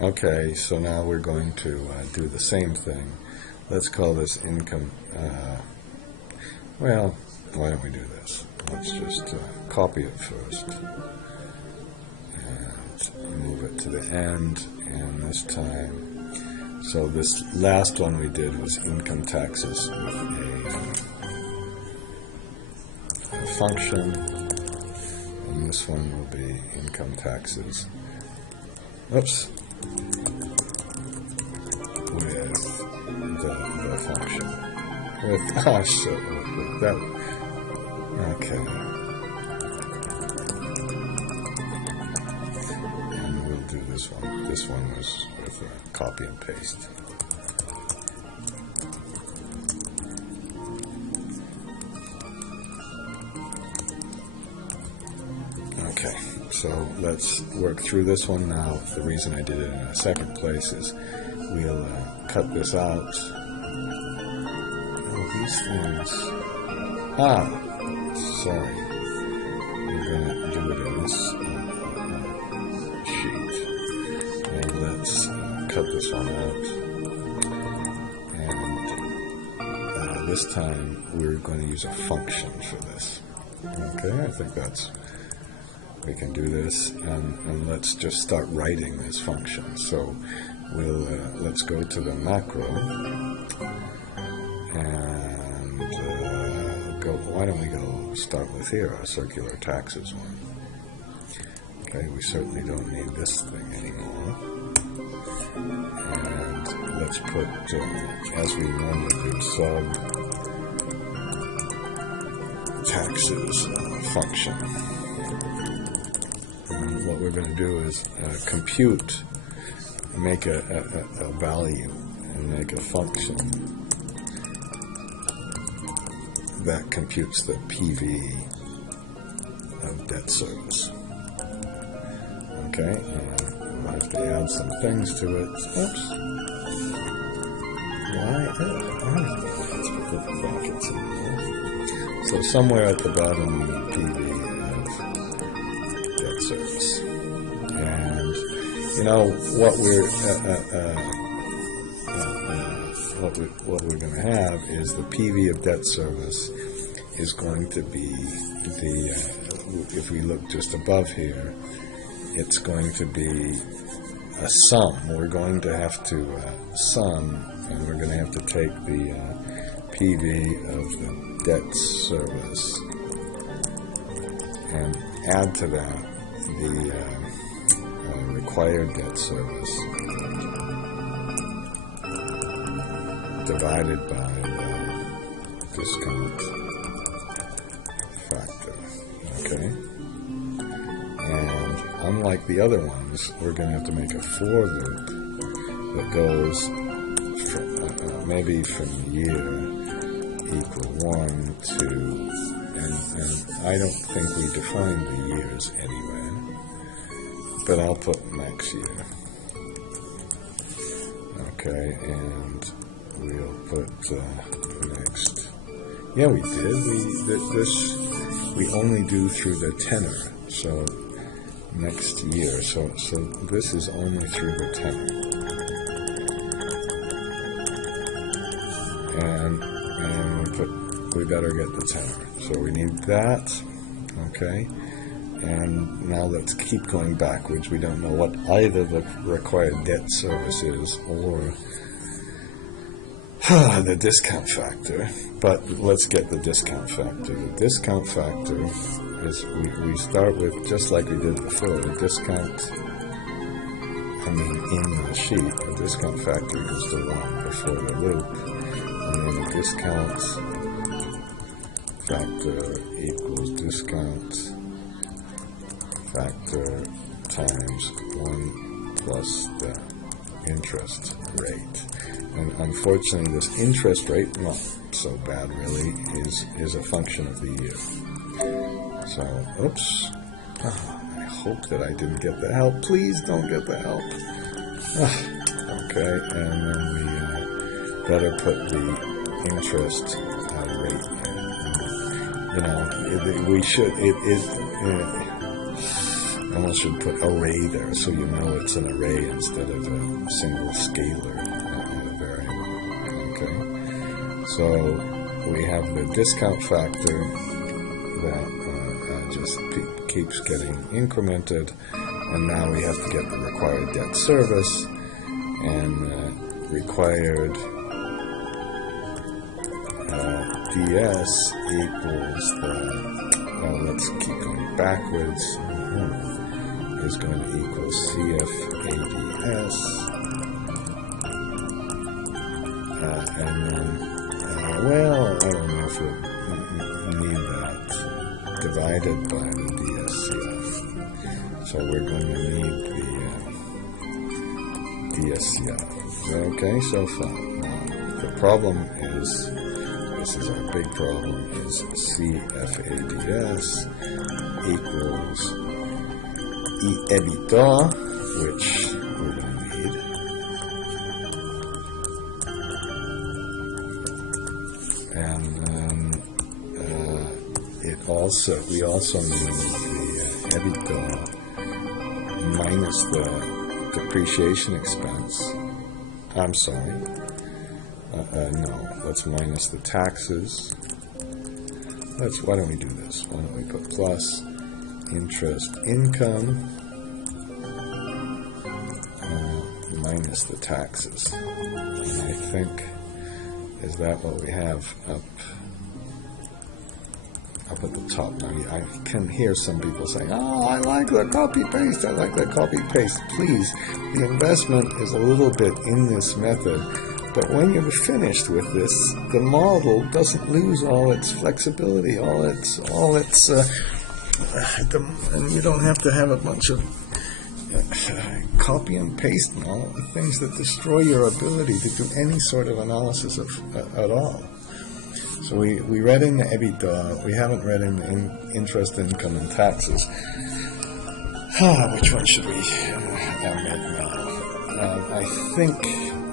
Okay, so now we're going to do the same thing. Let's call this income. Well, why don't we do this? Let's just copy it first and move it to the end. And this time, so this last one we did was income taxes with a function, and this one will be income taxes. Oops. With the function. With that. Okay. And we'll do this one. This one was with a copy and paste. Okay. So let's work through this one now. The reason I did it in a second place is we'll cut this out. Oh, these things. Sorry. We're going to do it in this sheet. And let's cut this one out. And this time we're going to use a function for this. Okay, I think we can do this, and let's just start writing this function. So let's go to the macro and why don't we go start with here, our circular taxes one. Okay, we certainly don't need this thing anymore. And let's put, as we normally do, sub taxes function. And what we're going to do is compute, make a value, and make a function that computes the PV of debt service. Okay, and we'll have to add some things to it. Oops. Why? Let's put the brackets in there. So somewhere at the bottom, PV of debt service. And you know what we're going to have is the PV of debt service is going to be the if we look just above here, it's going to be a sum. We're going to have to sum, and we're going to have to take the PV of the debt service and add to that the required debt service divided by the discount factor. Okay? And unlike the other ones, we're going to have to make a for loop that goes from, maybe from year equal 1 to, and I don't think we defined the years anywhere, but I'll put next year. Okay, and we'll put next. Yeah, we did. We only do through the tenor, so next year. So this is only through the tenor. And we better get the tenor. So we need that, okay? And now let's keep going backwards. We don't know what either the required debt service is or the discount factor, but let's get the discount factor. The discount factor is, we start with, just like we did before, the discount, in the sheet, the discount factor equals to 1 before the loop. And then the discount factor equals discount factor times 1 plus the interest rate. And unfortunately, this interest rate, not so bad really, is a function of the year. So, oops. I hope that I didn't get the help. Please don't get the help. Okay, and then we better put the interest rate in. We should, Almost should put array there so you know it's an array instead of a single scalar variable. Okay, so we have the discount factor that just keeps getting incremented, and now we have to get the required debt service, and required ds equals the, well, let's keep going backwards, is going to equal CFADS, and then, well, I don't know if we need that divided by the DSCF, so we're going to need the DSCF. Okay, so far. The problem is, this is our big problem, is CFADS equals EBITDA, which we're going to need, and we also need the EBITDA minus the depreciation expense. I'm sorry. No, let's minus the taxes. Why don't we do this? Why don't we put plus interest income minus the taxes? And I think, is that what we have up at the top? Now, I can hear some people saying, oh, I like the copy-paste, I like the copy-paste. Please, the investment is a little bit in this method, but when you're finished with this, the model doesn't lose all its flexibility, and you don't have to have a bunch of copy and paste and all the things that destroy your ability to do any sort of analysis at all. So we read in the EBITDA, we haven't read in interest, income, and taxes. Which one should we make now? I think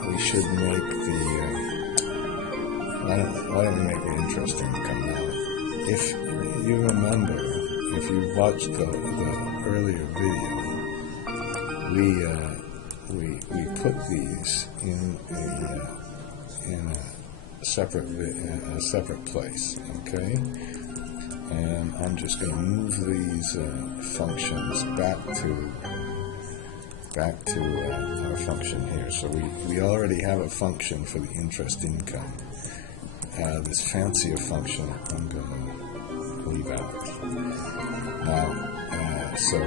we should make the, why don't we make the interest income now? If you remember, if you watched the earlier video, we put these in a separate place, okay? And I'm just going to move these functions back to our function here. So we already have a function for the interest income. This fancier function I'm going to leave out. Now, so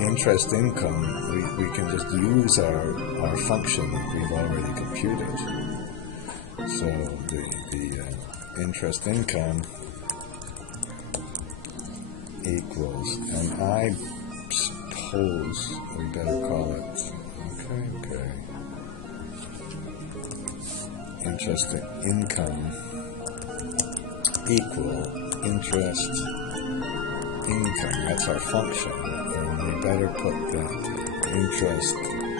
interest income, we can just use our function that we've already computed. So the interest income equals, and I suppose we better call it, okay, interest income equal interest income, that's our function, and we better put the interest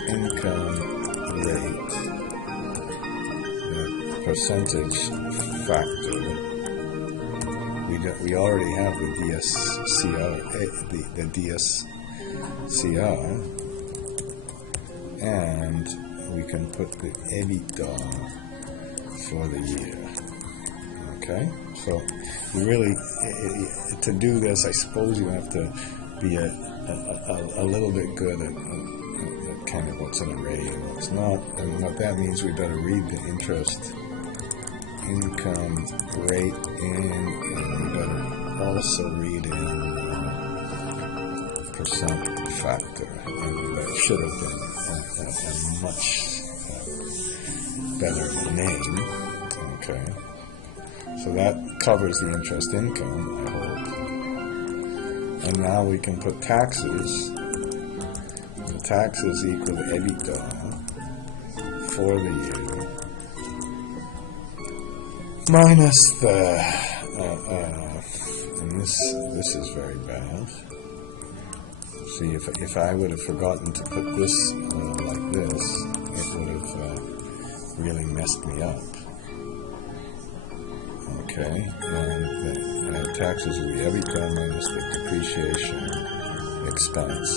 income rate, the percentage factor. We already have the DSCR, and we can put the EBITDA for the year. Okay, so you really, to do this, I suppose you have to be a little bit good at kind of what's an array and what's not, and what that means, we better read the interest income rate in, and we better also read in percent factor, and that should have been a much better name. Okay, so that covers the interest income, I hope. And now we can put taxes. The taxes equal to EBITDA for the year minus the and this is very bad. See, if I would have forgotten to put this like this, it would have really messed me up. Okay, and the taxes will be EBITDA minus the depreciation expense.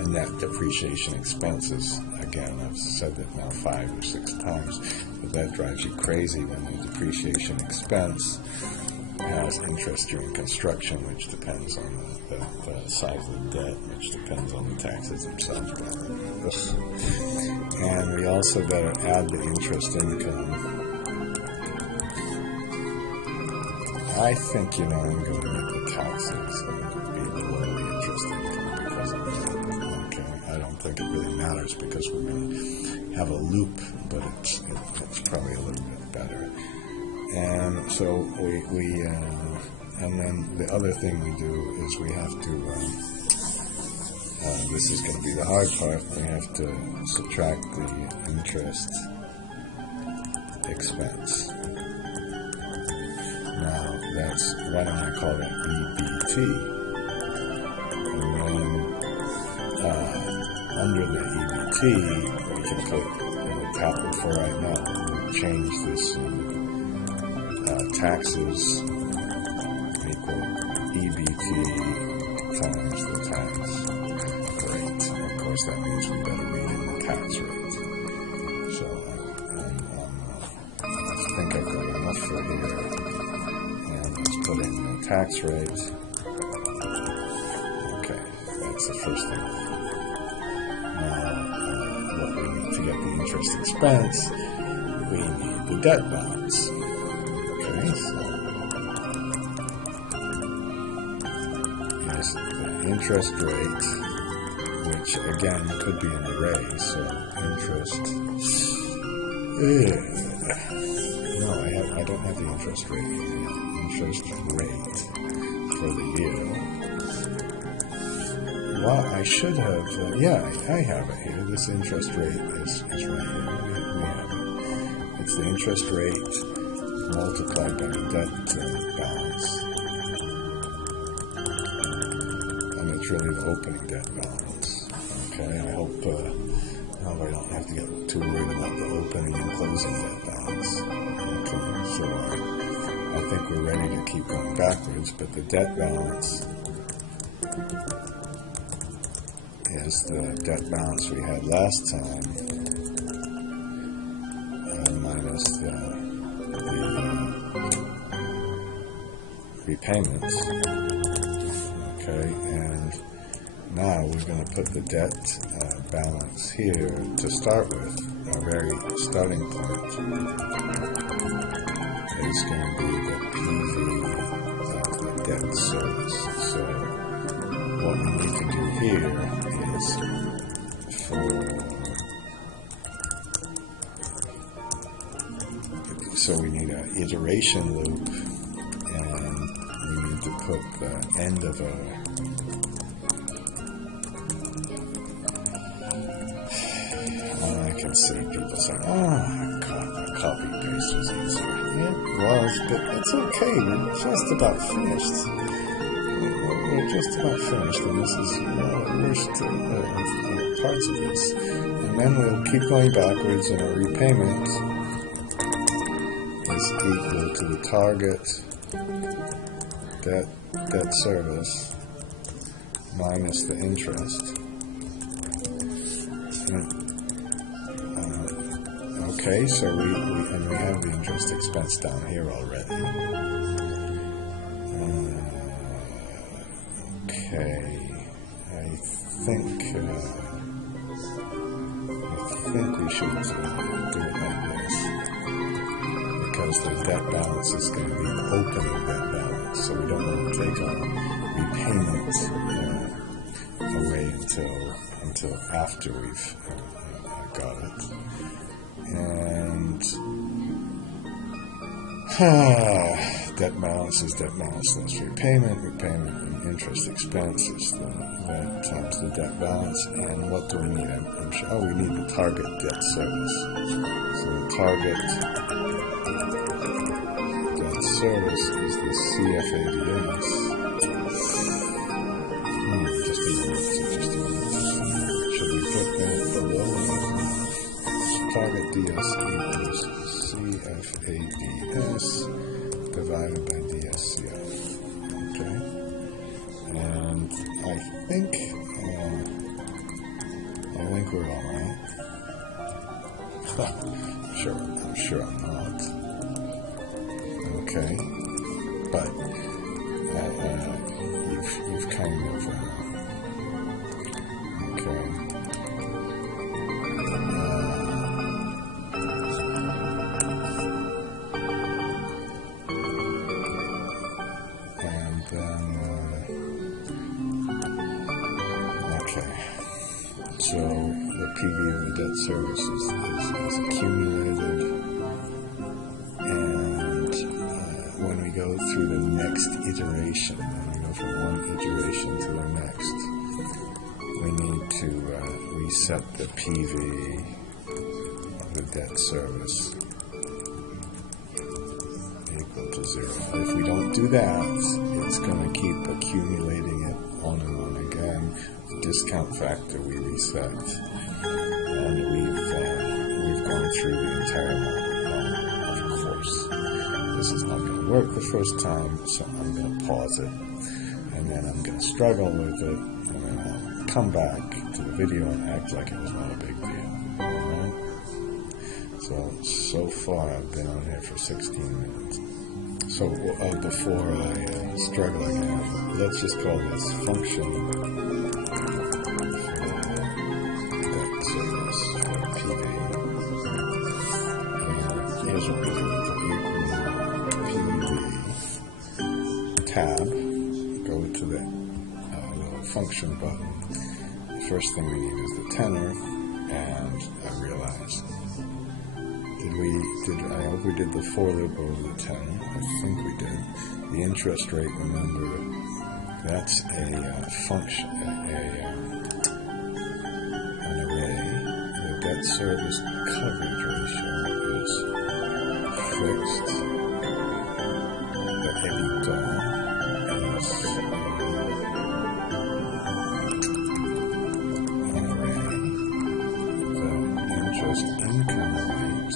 And net depreciation expenses, again, I've said that now 5 or 6 times, but that drives you crazy when the depreciation expense has interest during construction, which depends on the size of the debt, which depends on the taxes themselves. And we also better add the interest income. I think, I'm going to make the taxes be below the interest income because of that. Okay, I don't think it really matters because we're going to have a loop, but it's probably a little bit better. And so we and then the other thing we do is we have to, this is going to be the hard part, we have to subtract the interest expense. Now, that's, why don't I call that EBT? And then under the EBT, we can put for right now, we'll change this taxes equal EBT times the tax rate. Of course, that means we better read in the tax rate. So I think I've got enough for here. And let's put in the tax rate. Okay, that's the first thing. Now, what we need to get the interest expense, we need the debt balance. Okay, so here's the interest rate, which again could be an array. So interest. No, I don't have the interest rate here. Interest rate for the year. Well, I should have. Yeah, I have it here. This interest rate is right here. We have it. It's the interest rate multiplied by the debt balance. And it's really the opening debt balance. Okay, I hope I don't have to get too worried about the opening and closing debt balance. Okay, so I think we're ready to keep going backwards, but the debt balance is the debt balance we had last time minus the repayments. Okay, and now we're going to put the debt balance here to start with. Our very starting point is going to be the PV of the debt service. So what we need to do here is so we need an iteration loop, and we need to put the end of a I can see people saying, copy and paste was easier. Yeah, it was, but it's okay. We're just about finished. We're just about finished, and this is the worst parts of this. And then we'll keep going backwards, and our repayment is equal to the target debt service minus the interest. Okay, so we have the interest expense down here already. Okay, I think we should do it like this, because the debt balance is going to be the opening debt balance, so we don't want to take our repayment away until after we've got it. And debt balance is debt balance less repayment, and interest expense is that times the debt balance. And what do we need? We need the target debt service. So the target debt service is the CFADS. Just a minute. Should we put that below? Target DS equals CFADS divided by DSCF. Okay, and I think we're all right. I'm sure I'm not. Okay, but you've kind of okay. And then okay. So the PV of the debt service is accumulated, and when we go through the next iteration, when we go from one iteration to the next, we need to reset the PV of the debt service equal to 0. If we don't do that, it's going to keep accumulating it on and on again. The discount factor we reset, and we've gone through the entire market. Of course, this is not going to work the first time, so I'm going to pause it, and then I'm going to struggle with it, and then I'll come back to the video and act like it was not a big deal. Alright? So far I've been on here for 16 minutes. So before I struggle again, let's just call this function debt service for PV. And here's what we do: PV tab, go to the little function button. The first thing we need is the tenor, and I realized. I hope we did the for loop over the tenor. I think we did. The interest rate, remember, that's a function, an array. The debt service coverage ratio is fixed. The EBITDA is an array. The interest income rate,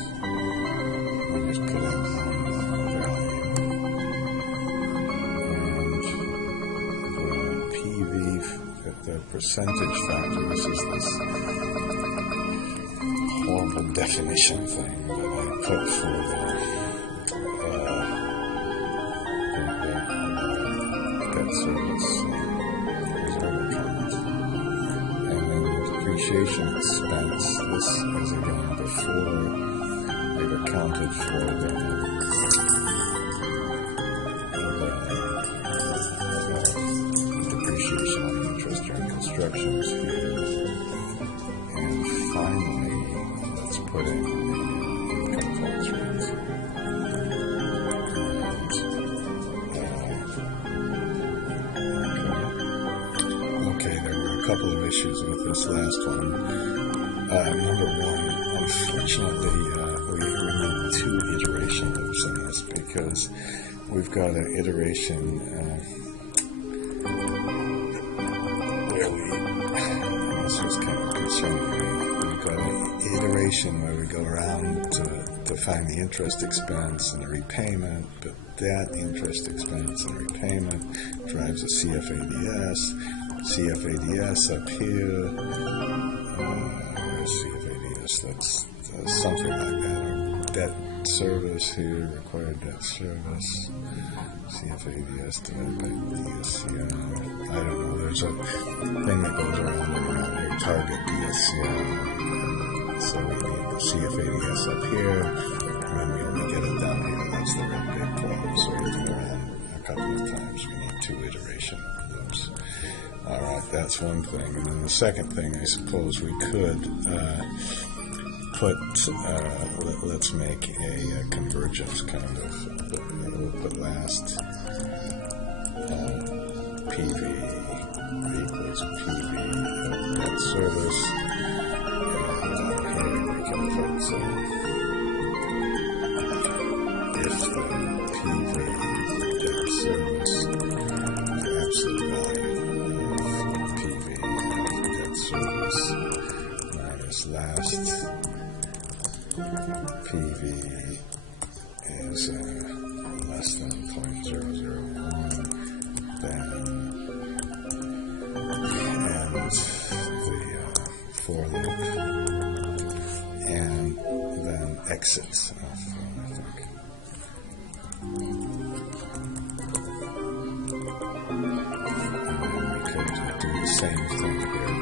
the percentage factor. This is this horrible definition thing that I put for the debt service reserve account. And then the depreciation expense, this is again before we've accounted for the depreciation on interest during constructions here. And finally, let's put in the income tax rate. Okay, there were a couple of issues with this last one. Number one, unfortunately, we need 2 iteration loops in this because we've got an iteration this was kind of concerning me. We've got an iteration where we go around to find the interest expense and the repayment, but that interest expense and repayment drives a CFADS. CFADS up here, CFADS, that's something like that, or debt service here, required debt service, CFADS divided by DSCR, I don't know, there's a thing that goes around and around here, target DSCR, so we need the CFADS up here, and then we only get it down here, that's the real big problem, so we do around a couple of times, we need 2 iteration loops. Alright, that's one thing, and then the second thing, I suppose we could let's make a convergence kind of, we'll put last PV equals PV of debt service, and here we can put if the PV debt service, the absolute value of PV of debt service minus last PV is less than 0.5. exits of, I think. And we could do the same thing here.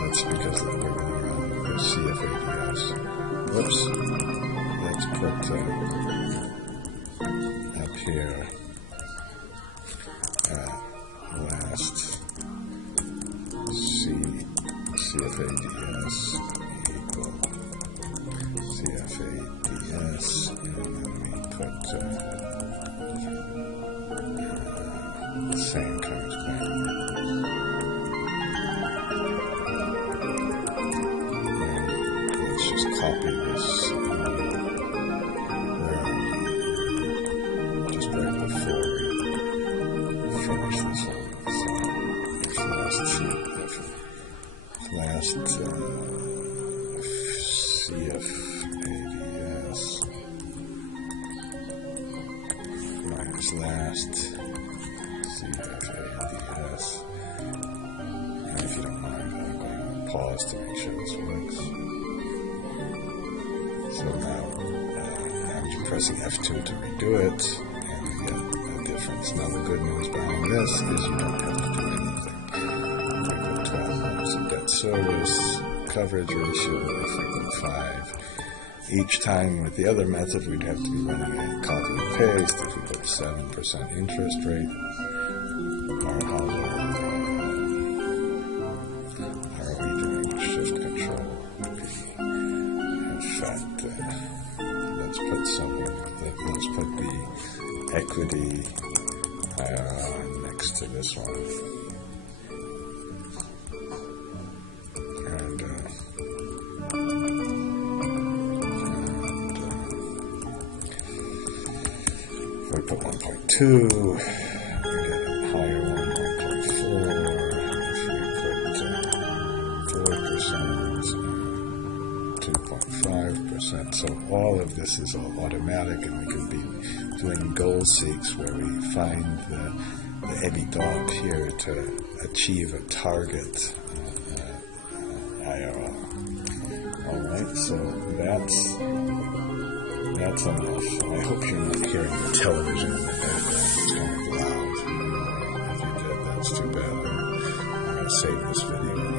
That's because we're going around the CFADS. Whoops. Let's put up here last CFADS equal CFADS, and then we put the same comes back. And let's just copy this just right before we finish this one. So if last CFADS minus last CFADS, and if you don't mind, I'm going to pause to make sure this works. So now I'm just pressing F2 to redo it, and we get a difference. Now the good news behind this is you don't have to do anything. If we put 12 months of debt service, coverage ratio, if we put 5. Each time with the other method, we'd have to be running a copy and paste. If we put 7% interest rate, or how are we doing shift control? In fact, let's put the equity IRR next to this one. We put 1.2, we get a higher one, 1.4, if we put 4%, 2.5%, so all of this is all automatic, and we can be doing goal seeks where we find the EBITDA up here to achieve a target IRR. Alright, so that's enough. I hope you're not hearing the television in the background. It's kind of loud. If you did, that's too bad. I'm going to save this video.